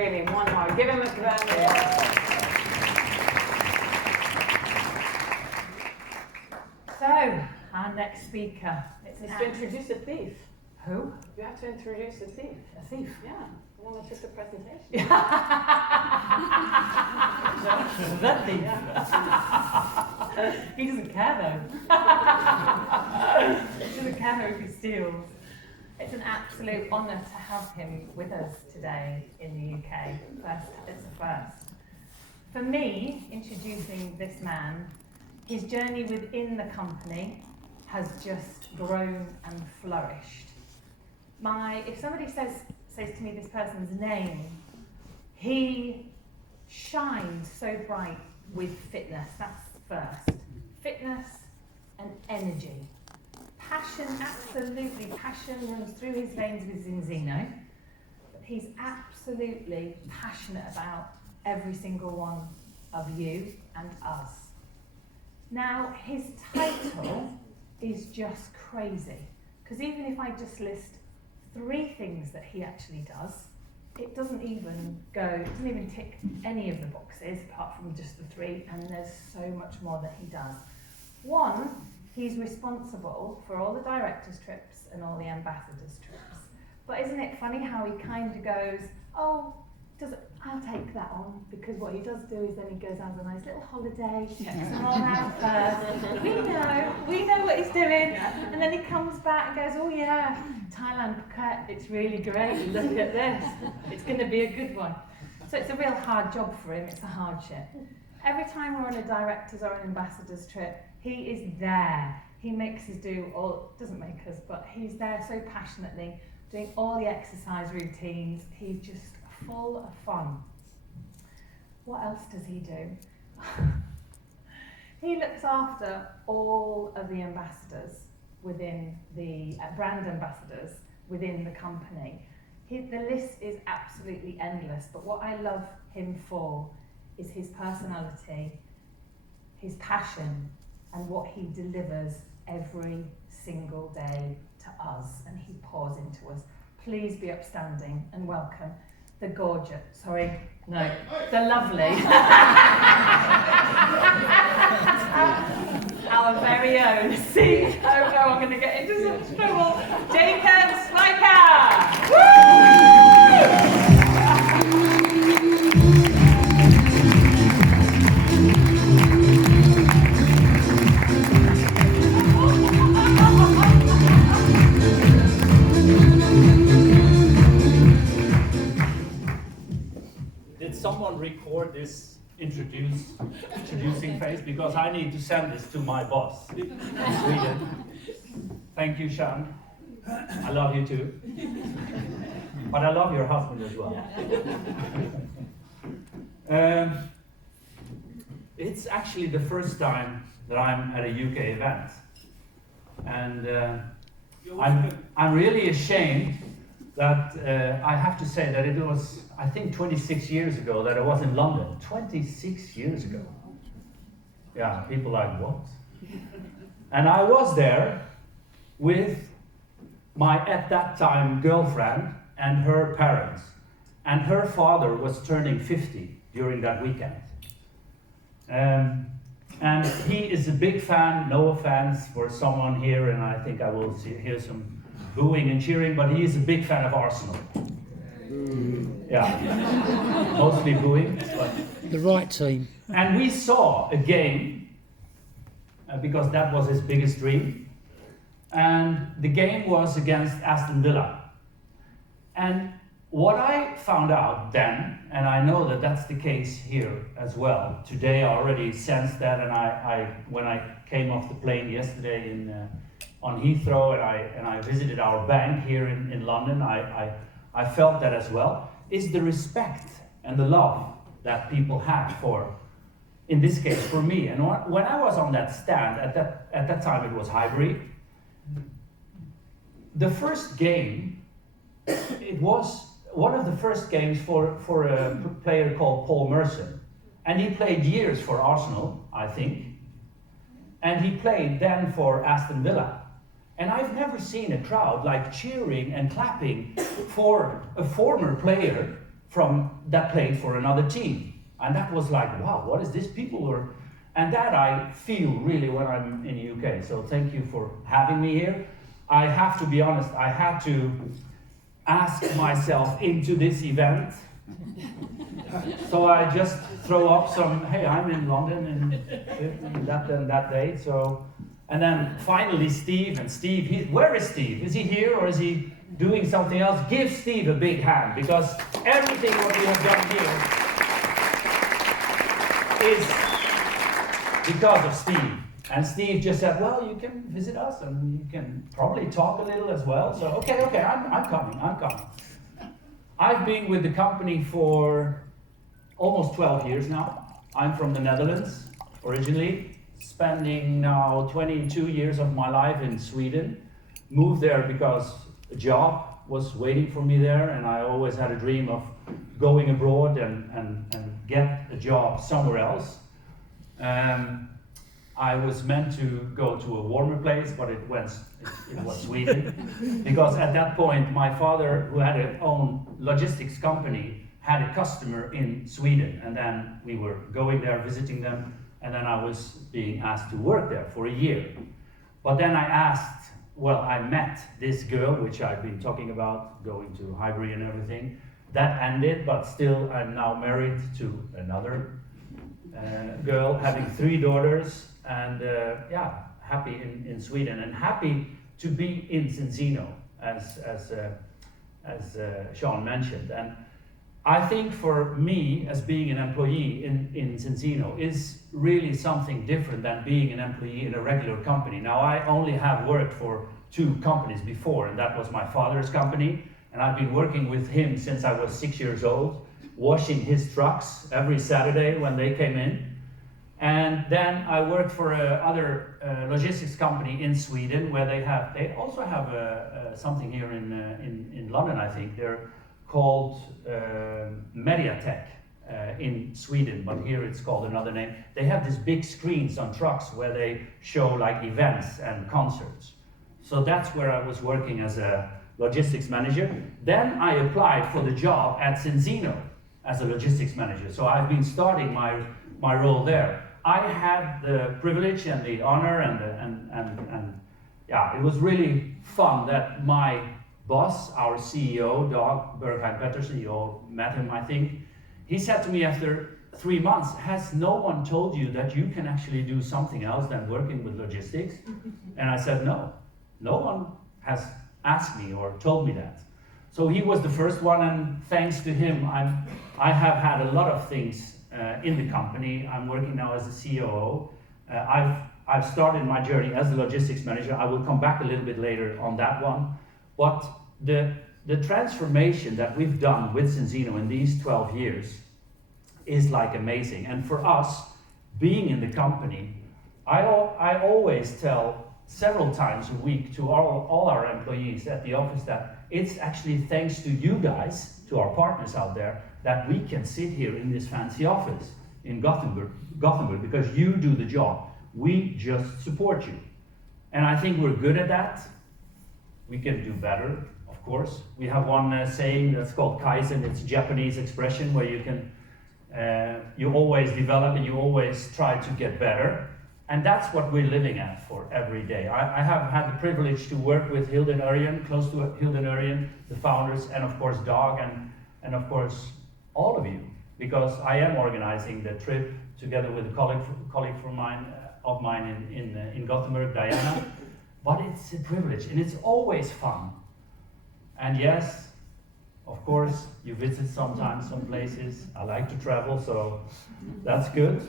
really, one more. Give him a round of applause. So, our next speaker. It's to introduce a thief. Who? You have to introduce a thief. A thief? Yeah, the one that took the presentation. The thief. He doesn't care though. He doesn't care if he steals. It's an absolute honour to have him with us today in the UK. It's a first. For me, introducing this man, his journey within the company has just grown and flourished. If somebody says to me this person's name, he shines so bright with fitness. That's first. Fitness and energy. Passion, absolutely. Passion runs through his veins with Zinzino. But he's absolutely passionate about every single one of you and us. Now, his title is just crazy. Because even if I just list 3 things that he actually does, it doesn't even tick any of the boxes apart from just the 3, and there's so much more that he does. 1, he's responsible for all the directors' trips and all the ambassadors' trips. But isn't it funny how he kind of goes, I'll take that on, because what he does do is then he goes out on a nice little holiday, checks them all out first. We know what he's doing. And then he comes back and goes, oh yeah, Thailand Phuket, it's really great, look at this. It's going to be a good one. So it's a real hard job for him, it's a hardship. Every time we're on a director's or an ambassador's trip, he is there. He makes us doesn't make us, but he's there so passionately, doing all the exercise routines. He's just full of fun. What else does he do? He looks after all of the ambassadors within the brand ambassadors within the company. The list is absolutely endless, but what I love him for is his personality, his passion, and what he delivers every single day to us, and he pours into us. Please be upstanding and welcome the lovely, our very own CEO. I'm going to get into some trouble. Jakob Spilker. Did someone record this introducing phase? Because I need to send this to my boss in Sweden. Thank you, Sean. I love you too. But I love your husband as well. It's actually the first time that I'm at a UK event. And I'm really ashamed that I have to say that it was, I think, 26 years ago that I was in London. 26 years ago. Yeah, people like, what? And I was there with my, at that time, girlfriend and her parents. And her father was turning 50 during that weekend. And he is a big fan, no offense for someone here, and I think I will hear some booing and cheering, but he is a big fan of Arsenal. Yeah, mostly booing. But. The right team. And we saw a game, because that was his biggest dream, and the game was against Aston Villa. And what I found out then, and I know that that's the case here as well, today I already sensed that, and when I came off the plane yesterday on Heathrow and I visited our bank here in London, I felt that as well, is the respect and the love that people have for, in this case, for me. And when I was on that stand, at that time it was Highbury, the first game, it was one of the first games for a player called Paul Merson. And he played years for Arsenal, I think. And he played then for Aston Villa. And I've never seen a crowd like cheering and clapping for a former player that played for another team. And that was like, wow, what is this? People were, and that I feel really when I'm in the UK. So thank you for having me here. I have to be honest, I had to ask myself into this event. So I just throw up some, hey, I'm in London and that date. So, and then finally Steve, where is Steve? Is he here or is he doing something else? Give Steve a big hand, because everything what we have done here is because of Steve. And Steve just said, well, you can visit us and you can probably talk a little as well. So, okay, I'm coming. I've been with the company for almost 12 years now. I'm from the Netherlands originally, spending now 22 years of my life in Sweden. Moved there because a job was waiting for me there, and I always had a dream of going abroad and get a job somewhere else. I was meant to go to a warmer place, but it was Sweden. Because at that point, my father, who had his own logistics company, had a customer in Sweden. And then we were going there, visiting them, and then I was being asked to work there for a year. But then I met this girl, which I've been talking about, going to Highbury and everything. That ended, but still I'm now married to another girl, having 3 daughters. And happy in Sweden, and happy to be in Zinzino, as Sean mentioned. And I think for me, as being an employee in Zinzino, is really something different than being an employee in a regular company. Now, I only have worked for 2 companies before, and that was my father's company, and I've been working with him since I was 6 years old, washing his trucks every Saturday when they came in. And then I worked for another logistics company in Sweden, where they also have something here in London, I think. They're called Mediatek in Sweden, but here it's called another name. They have these big screens on trucks where they show like events and concerts. So that's where I was working as a logistics manager. Then I applied for the job at Zinzino as a logistics manager. So I've been starting my role there. I had the privilege and the honor and it was really fun that my boss, our CEO, Dag Bergheim-Pettersen, you all met him, I think, he said to me after 3 months, has no one told you that you can actually do something else than working with logistics? And I said, no one has asked me or told me that. So he was the first one, and thanks to him, I have had a lot of things in the company. I'm working now as a COO. I've started my journey as a logistics manager. I will come back a little bit later on that one. But the transformation that we've done with Zinzino in these 12 years is like amazing. And for us, being in the company, I always tell several times a week to all our employees at the office that it's actually thanks to you guys, to our partners out there, that we can sit here in this fancy office in Gothenburg, because you do the job. We just support you. And I think we're good at that. We can do better, of course. We have one saying that's called Kaizen. It's a Japanese expression where you always develop and you always try to get better. And that's what we're living at for every day. I have had the privilege to work with Hilde and Örjan, close to Hilde and Örjan, the founders, and of course Dag, and of course all of you, because I am organizing the trip together with a colleague of mine in Gothenburg, Diana. But it's a privilege, and it's always fun. And yes, of course, you visit sometimes some places. I like to travel, so that's good.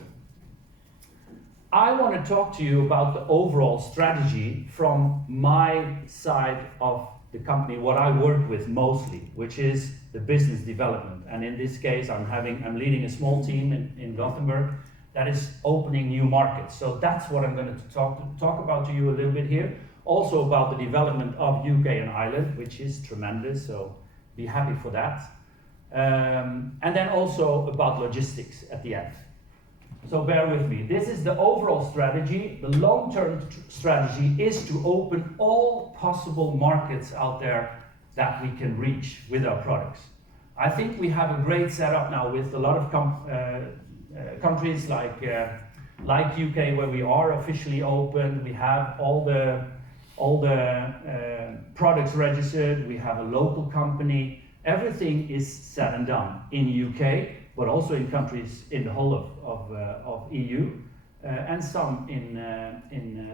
I want to talk to you about the overall strategy from my side of the company, what I work with mostly, which is the business development. And in this case, I'm leading a small team in Gothenburg that is opening new markets. So that's what I'm going to talk about to you a little bit here. Also about the development of UK and Ireland, which is tremendous, so be happy for that. And then also about logistics at the end. So bear with me. This is the overall strategy. The long-term strategy is to open all possible markets out there that we can reach with our products. I think we have a great setup now with a lot of countries like UK, where we are officially open. We have all the products registered. We have a local company. Everything is said and done in UK, but also in countries in the whole of EU, and some in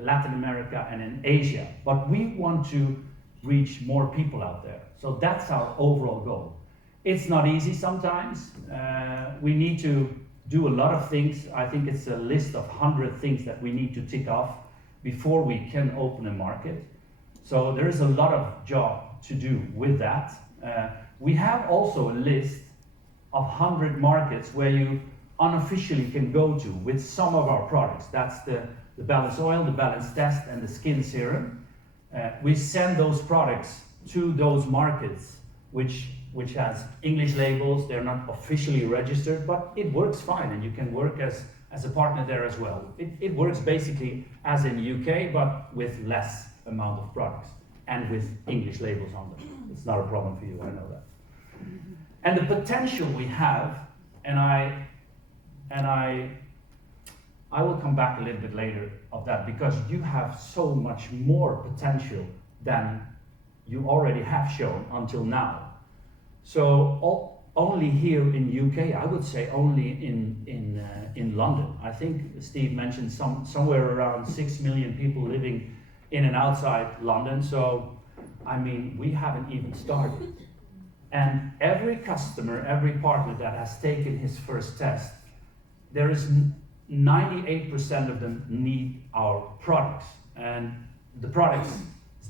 Latin America and in Asia. But we want to reach more people out there. So that's our overall goal. It's not easy sometimes. We need to do a lot of things. I think it's a list of 100 things that we need to tick off before we can open a market. So there is a lot of job to do with that. We have also a list of 100 markets where you unofficially can go to with some of our products. That's the Balance Oil, the Balance Test, and the Skin Serum. We send those products to those markets which has English labels. They're not officially registered, but it works fine, and you can work as a partner there as well. It works basically as in UK, but with less amount of products and with English labels on them. It's not a problem for you, I know that. And the potential we have, and I will come back a little bit later of that, because you have so much more potential than you already have shown until now. So only here in UK, I would say only in London. I think Steve mentioned somewhere around 6 million people living in and outside London. So, I mean, we haven't even started. And every customer, every partner that has taken his first test, there is 98% of them need our products. And the products is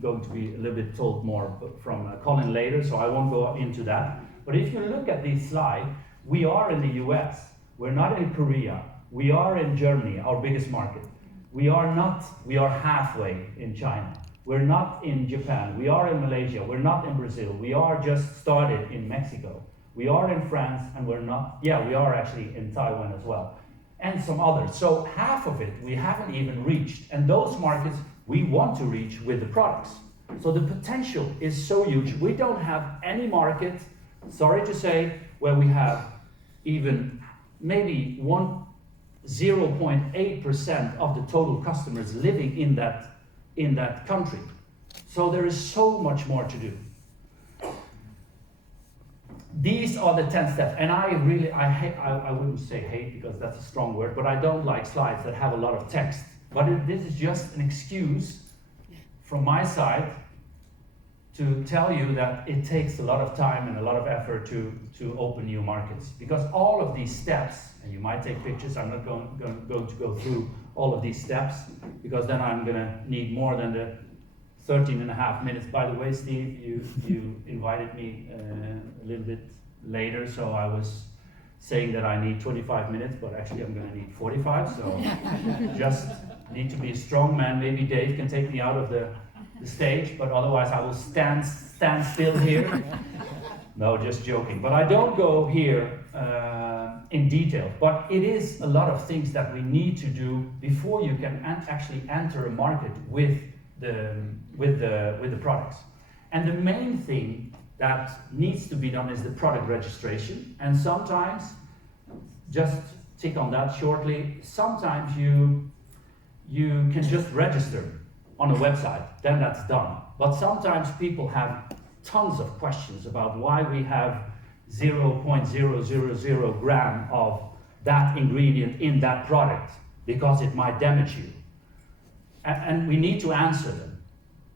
going to be a little bit told more from Colin later, so I won't go into that. But if you look at this slide, we are in the US, we're not in Korea, we are in Germany, our biggest market. We are halfway in China. We're not in Japan, we are in Malaysia, we're not in Brazil, we are just started in Mexico. We are in France, and we are actually in Taiwan as well, and some others. So half of it we haven't even reached, and those markets we want to reach with the products. So the potential is so huge. We don't have any market, sorry to say, where we have even maybe 0.8% of the total customers living in that country. So there is so much more to do. These are the 10 steps, and I wouldn't say hate, because that's a strong word, but I don't like slides that have a lot of text. But this is just an excuse from my side to tell you that it takes a lot of time and a lot of effort to open new markets. Because all of these steps, and you might take pictures, I'm not going to go through all of these steps, because then I'm going to need more than the 13 and a half minutes. By the way, Steve, you invited me a little bit later, so I was saying that I need 25 minutes, but actually I'm going to need 45, so just need to be a strong man. Maybe Dave can take me out of the stage, but otherwise I will stand still here. No, just joking. But I don't go here in detail, but it is a lot of things that we need to do before you can actually enter a market with the products. And the main thing that needs to be done is the product registration. And sometimes, just tick on that shortly, sometimes you can just register on a website, then that's done. But sometimes people have tons of questions about why we have 0.000 gram of that ingredient in that product, because it might damage you. And we need to answer them.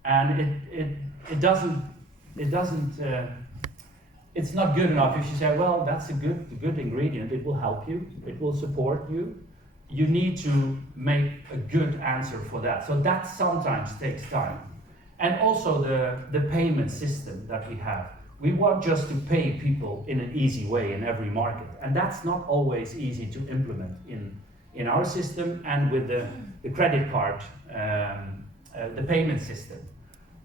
And it's not good enough if you say, well, that's a good ingredient, it will help you, it will support you. You need to make a good answer for that. So that sometimes takes time. And also the payment system that we have. We want just to pay people in an easy way in every market. And that's not always easy to implement in our system and with the credit card, the payment system.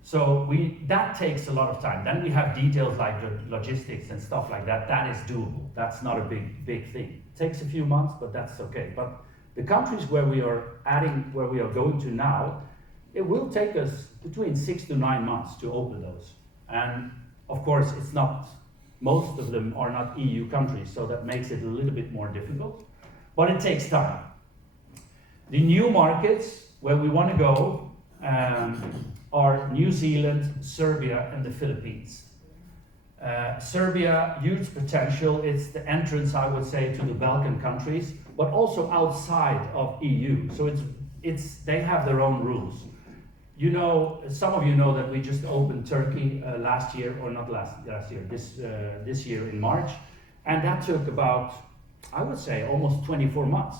So that takes a lot of time. Then we have details like the logistics and stuff like that. That is doable. That's not a big thing. It takes a few months, but that's okay. But the countries where we are going to now, it will take us between 6 to 9 months to open those. And of course, it's not Most of them are not EU countries, so that makes it a little bit more difficult, but it takes time. The new markets where we want to go are New Zealand, Serbia, and the Philippines. Serbia, huge potential. It's the entrance, I would say, to the Balkan countries, but also outside of EU. So they have their own rules. You know, some of you know that we just opened Turkey last year, or not last year, this year in March, and that took about, I would say, almost 24 months.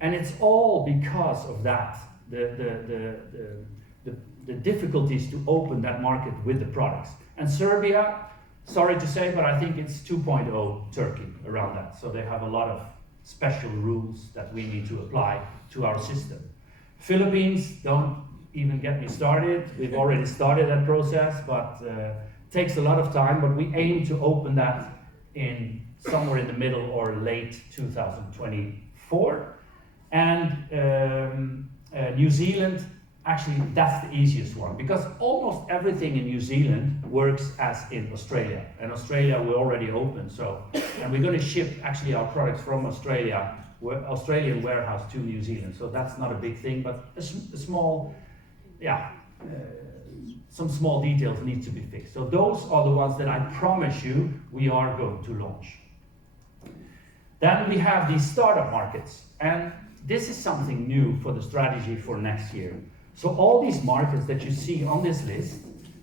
And it's all because of that, the difficulties to open that market with the products. And Serbia, sorry to say, but I think it's 2.0 Turkey around that. So they have a lot of special rules that we need to apply to our system. Philippines, don't even get me started. We've already started that process, but takes a lot of time. But we aim to open that in somewhere in the middle or late 2024. And New Zealand, actually, that's the easiest one, because almost everything in New Zealand works as in Australia. And Australia, we're already open, so, and we're going to ship actually our products from Australia, Australian warehouse to New Zealand. So that's not a big thing, but a small, some small details need to be fixed. So those are the ones that I promise you we are going to launch. Then we have these startup markets, and this is something new for the strategy for next year. So all these markets that you see on this list,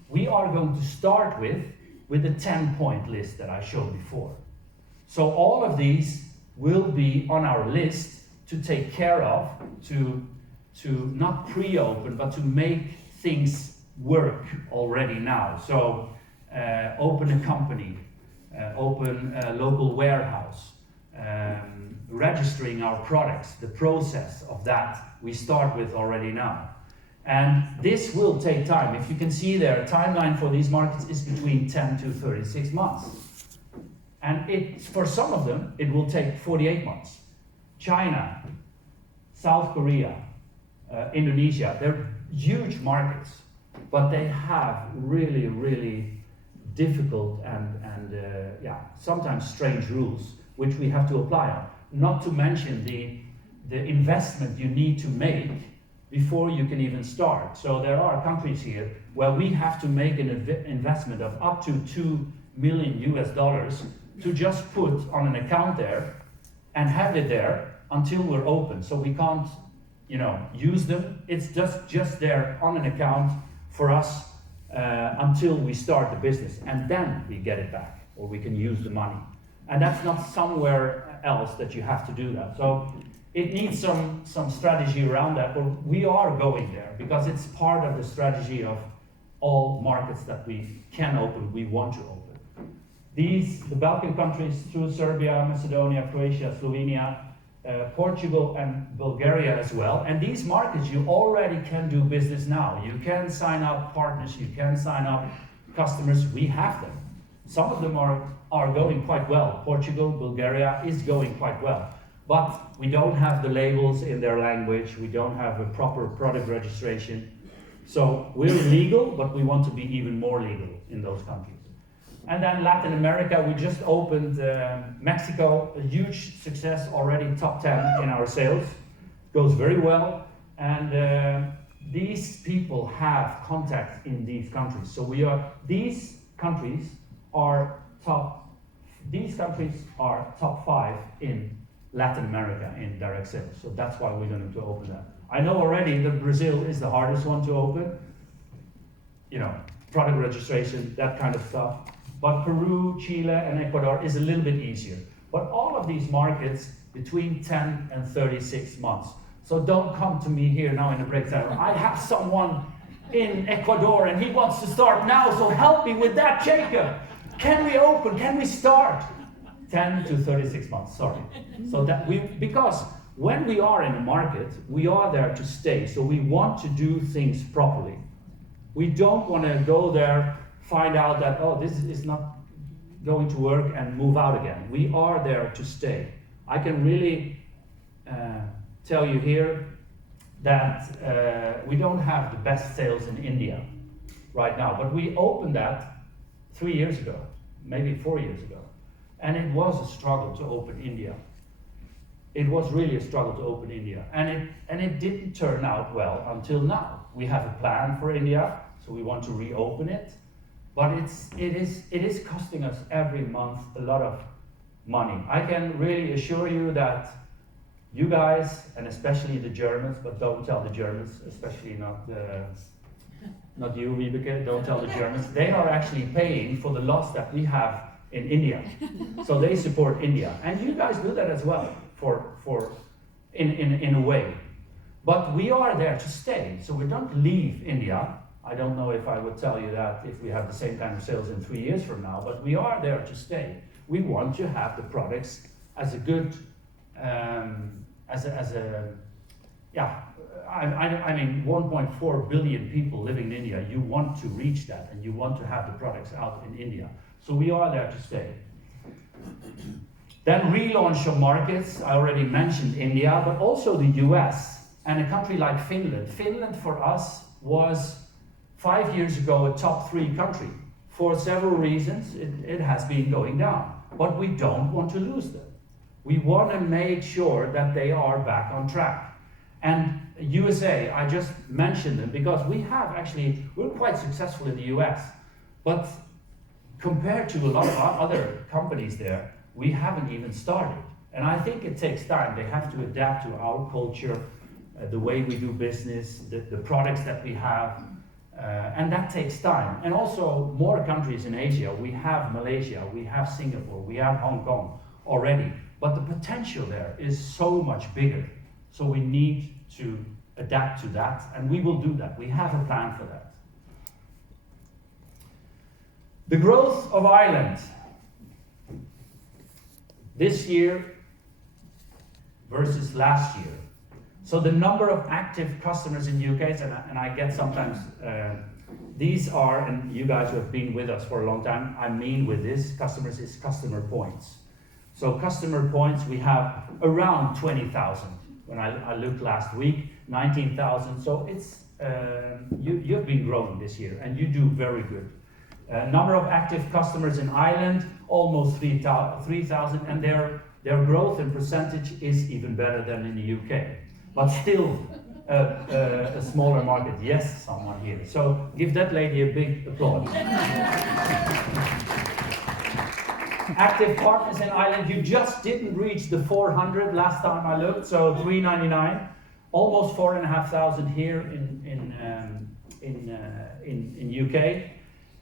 we are going to start with the 10-point list that I showed before. So all of these will be on our list to take care of, to not pre-open, but to make things work already now. So open a company, open a local warehouse, registering our products, the process of that we start with already now. And this will take time. If you can see there, a timeline for these markets is between 10 to 36 months. And for some of them, it will take 48 months. China, South Korea, Indonesia, they're huge markets, but they have really, really difficult and sometimes strange rules, which we have to apply on. Not to mention the investment you need to make before you can even start. So there are countries here where we have to make an investment of up to $2 million to just put on an account there and have it there until we're open. So we can't, use them. It's just there on an account for us until we start the business, and then we get it back, or we can use the money. And that's not somewhere else that you have to do that. So it needs some strategy around that, but we are going there because it's part of the strategy of all markets that we can open, we want to open. The Balkan countries through Serbia, Macedonia, Croatia, Slovenia, Portugal and Bulgaria as well. And these markets you already can do business now. You can sign up partners, you can sign up customers, we have them. Some of them are going quite well. Portugal, Bulgaria is going quite well. But we don't have the labels in their language, we don't have a proper product registration. So we're legal, but we want to be even more legal in those countries. And then Latin America, we just opened Mexico, a huge success already, top 10 in our sales. Goes very well. And these people have contacts in these countries. So these countries are top 5 in Latin America in direct sales. So that's why we're going to open that. I know already that Brazil is the hardest one to open. Product registration, that kind of stuff. But Peru, Chile, and Ecuador is a little bit easier. But all of these markets between 10 and 36 months. So don't come to me here now in the breakdown. I have someone in Ecuador and he wants to start now, so help me with that, Jacob. Can we open? Can we start? 10 to 36 months, sorry. So because when we are in a market, we are there to stay. So we want to do things properly. We don't want to go there, find out that, this is not going to work and move out again. We are there to stay. I can really tell you here that we don't have the best sales in India right now, but we opened that 3 years ago. maybe 4 years ago. And it was a struggle to open India. It was really a struggle to open India. And it didn't turn out well until now. We have a plan for India, so we want to reopen it. But it is costing us every month a lot of money. I can really assure you that you guys, and especially the Germans, but don't tell the Germans, especially not you, Vibeke, don't tell the Germans, they are actually paying for the loss that we have in India. So they support India. And you guys do that as well, in a way. But we are there to stay, so we don't leave India. I don't know if I would tell you that if we have the same kind of sales in 3 years from now, but we are there to stay. We want to have the products as a good, I mean, 1.4 billion people living in India, you want to reach that, and you want to have the products out in India. So we are there to stay. Then relaunch of markets, I already mentioned India, but also the US and a country like Finland. Finland for us was 5 years ago a top 3 country. For several reasons, it has been going down, but we don't want to lose them. We want to make sure that they are back on track. And USA, I just mentioned them because we're quite successful in the US, but compared to a lot of our other companies there, we haven't even started. And I think it takes time. They have to adapt to our culture, the way we do business, the products that we have, and that takes time. And also more countries in Asia. We have Malaysia, we have Singapore, we have Hong Kong already. But the potential there is so much bigger. So we need to adapt to that, and we will do that. We have a plan for that. The growth of Ireland. This year versus last year. So the number of active customers in UK, and I get sometimes, these are, and you guys who have been with us for a long time, I mean with this, customers is customer points. So customer points, we have around 20,000. When I looked last week, 19,000. So it's, you've been growing this year, and you do very good. Number of active customers in Ireland, almost 3,000, and their growth in percentage is even better than in the UK. But still a smaller market. Yes, someone here. So give that lady a big applause. Active partners in Ireland, you just didn't reach the 400 last time I looked, so 399. Almost 4,500 here in UK.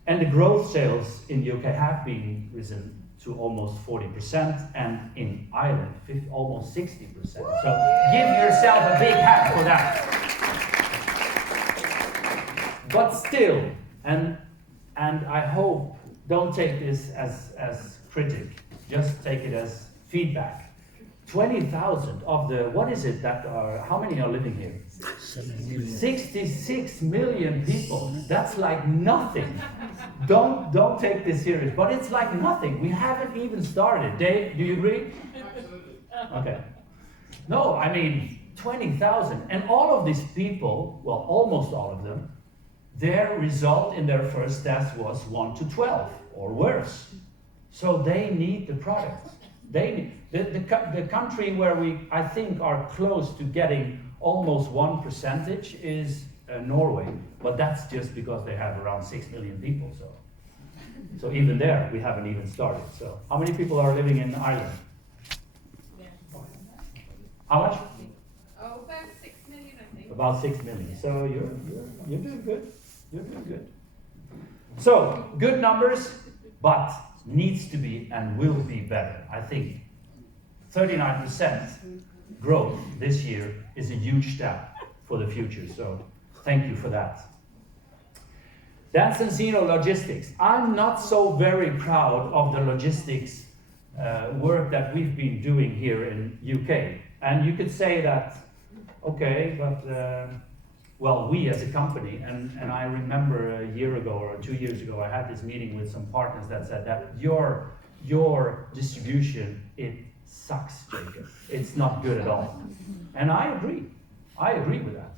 And the growth sales in the UK have been risen to almost 40%, and in Ireland, almost 60%. So give yourself a big hand for that. But still, and I hope, don't take this as critic, just take it as feedback. 20,000 of the, what is it that are, how many are living here? 66 million people. That's like nothing. Don't take this serious, but it's like nothing. We haven't even started. Dave, do you agree? Okay. No, I mean 20,000, and all of these people, well, almost all of them, their result in their first test was 1 to 12 or worse. So they need the product. They need the country where we, I think, are close to getting almost 1% is Norway, but that's just because they have around 6 million people. So even there, we haven't even started. So how many people are living in Ireland? How much? Oh, about 6 million, I think. About 6 million. So you're doing good. You're doing good. So good numbers, but needs to be and will be better. I think 39% growth this year is a huge step for the future. So thank you for that. Dan Sensino Logistics. I'm not so very proud of the logistics work that we've been doing here in UK. And you could say that, okay, but well, we as a company, and I remember a year ago or 2 years ago, I had this meeting with some partners that said that your distribution, it sucks, Jacob. It's not good at all. And I agree with that.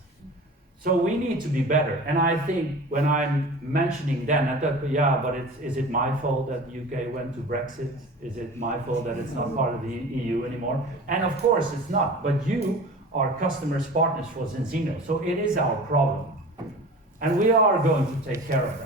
So we need to be better. And I think when I'm mentioning then, I thought, yeah, but is it my fault that UK went to Brexit? Is it my fault that it's not part of the EU anymore? And of course it's not, but you are customers, partners for Zinzino, so it is our problem. And we are going to take care of that.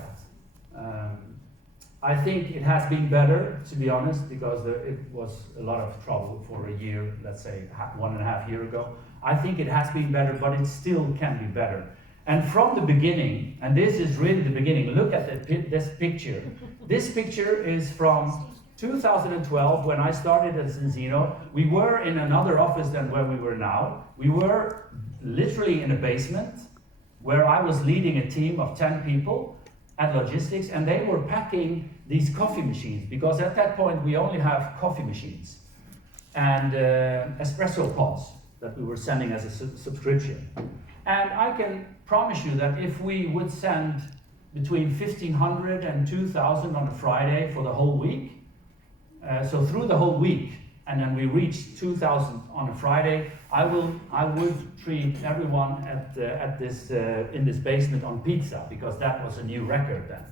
I think it has been better, to be honest, because it was a lot of trouble for a year, let's say 1.5 years ago. I think it has been better, but it still can be better. And from the beginning, and this is really the beginning, look at this picture. This picture is from 2012, when I started at Zinzino. We were in another office than where we were now. We were literally in a basement, where I was leading a team of 10 people at logistics, and they were packing these coffee machines, because at that point we only have coffee machines and espresso pods that we were sending as a subscription. And I can promise you that if we would send between 1,500 and 2,000 on a Friday for the whole week, so through the whole week, and then we reached 2,000 on a Friday, I would treat everyone in this basement on pizza, because that was a new record then.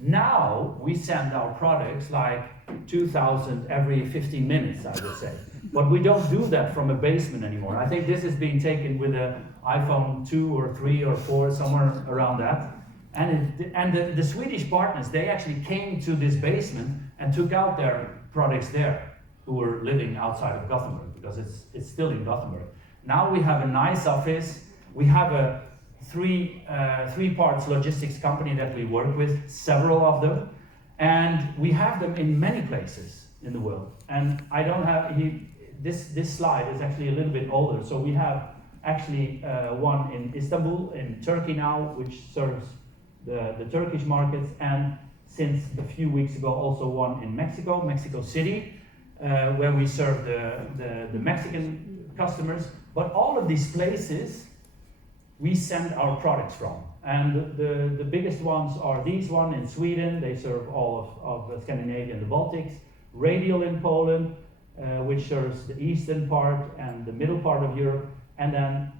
Now we send our products like 2,000 every 15 minutes, I would say. But we don't do that from a basement anymore. I think this is being taken with an iPhone 2 or 3 or 4, somewhere around that. And the Swedish partners, they actually came to this basement and took out their products there, who were living outside of Gothenburg, because it's still in Gothenburg. Now we have a nice office. We have a three parts logistics company that we work with, several of them, and we have them in many places in the world. And I don't have, this slide is actually a little bit older, so we have actually one in Istanbul, in Turkey now, which serves the Turkish markets, and since a few weeks ago also one in Mexico City, where we serve the Mexican customers. But all of these places we send our products from. And the biggest ones are these one in Sweden. They serve all of Scandinavia and the Baltics. Radial in Poland, which serves the eastern part and the middle part of Europe. And then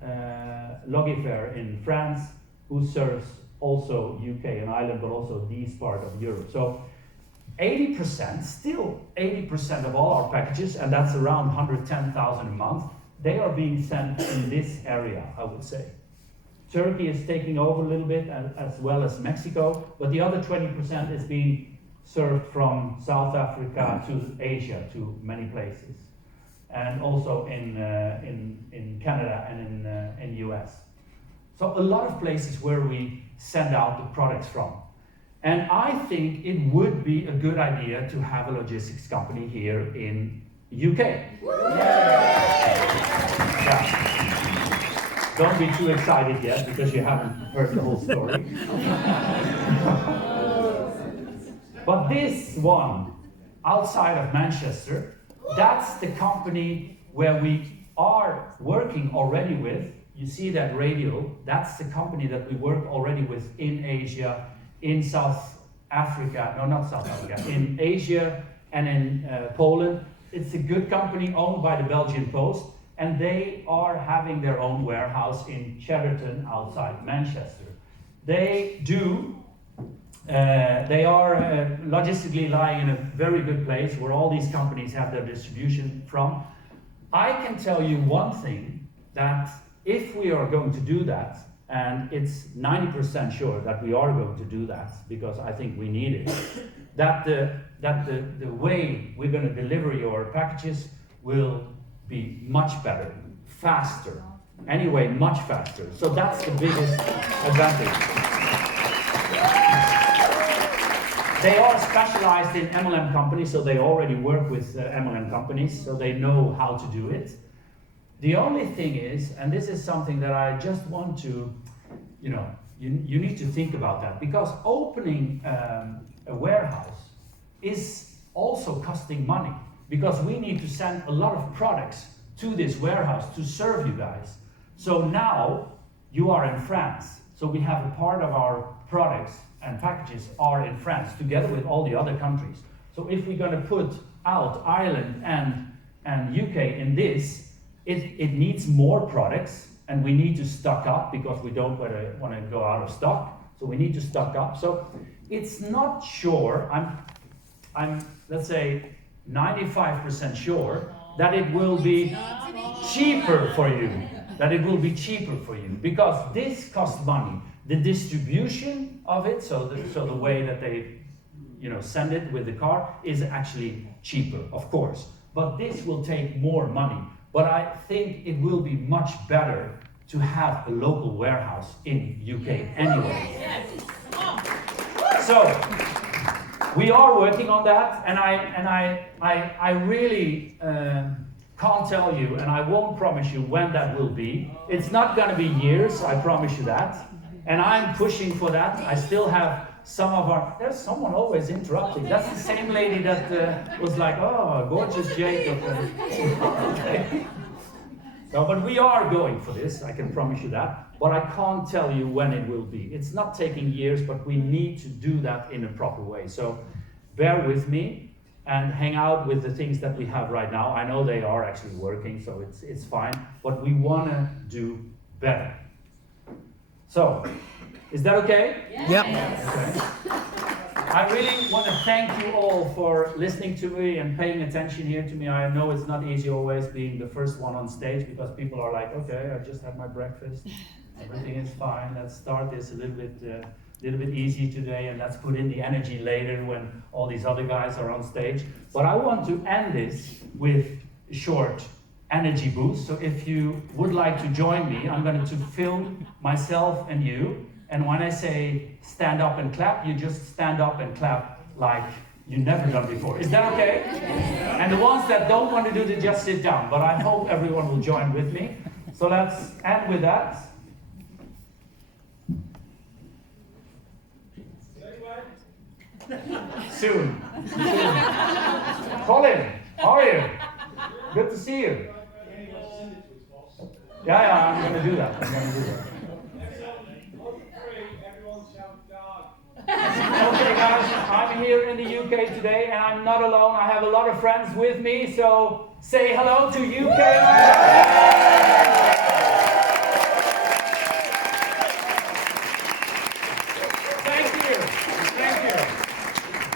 Logifair in France, who serves also UK and Ireland, but also these part of Europe. So 80%, still 80% of all our packages, and that's around 110,000 a month, they are being sent in this area, I would say. Turkey is taking over a little bit, as well as Mexico, but the other 20% is being served from South Africa to Asia, to many places, and also in Canada and in US. So a lot of places where we send out the products from. And I think it would be a good idea to have a logistics company here in UK. Yeah. Don't be too excited yet, because you haven't heard the whole story. But this one, outside of Manchester, that's the company where we are working already with. You see that Radial, that's the company that we work already with in Asia, in South Africa, no, not South Africa, in Asia and in Poland. It's a good company owned by the Belgian Post, and they are having their own warehouse in Chedderton outside Manchester. They are logistically lying in a very good place where all these companies have their distribution from. I can tell you one thing, that if we are going to do that, and it's 90% sure that we are going to do that, because I think we need it, that the way we're going to deliver your packages will be much better, faster. Anyway, much faster. So that's the biggest advantage. They are specialized in MLM companies, so they already work with MLM companies, so they know how to do it. The only thing is, and this is something that I just want to, you need to think about that, because opening a warehouse is also costing money, because we need to send a lot of products to this warehouse to serve you guys. So now you are in France, so we have a part of our products and packages are in France, together with all the other countries. So if we're going to put out Ireland and UK in this, it needs more products, and we need to stock up because we don't want to go out of stock. So we need to stock up. So it's not sure. I'm let's say 95% sure that it will be cheaper for you. That it will be cheaper for you because this costs money. The distribution of it, so the way that they, send it with the car is actually cheaper, of course. But this will take more money. But I think it will be much better to have a local warehouse in UK anyway. So we are working on that, and I really can't tell you, and I won't promise you when that will be. It's not going to be years, I promise you that. And I'm pushing for that. I still have some of our... There's someone always interrupting. That's the same lady that was like, oh, gorgeous Jacob. Okay. So, but we are going for this, I can promise you that. But I can't tell you when it will be. It's not taking years, but we need to do that in a proper way. So bear with me and hang out with the things that we have right now. I know they are actually working, so it's fine. But we want to do better. So, is that okay? Yep. Okay. I really want to thank you all for listening to me and paying attention here to me. I know it's not easy always being the first one on stage because people are like, okay, I just had my breakfast. Everything is fine. Let's start this a little bit easy today, and let's put in the energy later when all these other guys are on stage. But I want to end this with a short energy boost. So if you would like to join me, I'm going to film myself and you. And when I say stand up and clap, you just stand up and clap like you've never done before. Is that okay? And the ones that don't want to do it, just sit down. But I hope everyone will join with me. So let's end with that. Soon. Colin, how are you? Good to see you. Yeah, I'm going to do that. Okay guys, I'm here in the UK today and I'm not alone. I have a lot of friends with me, so say hello to UK.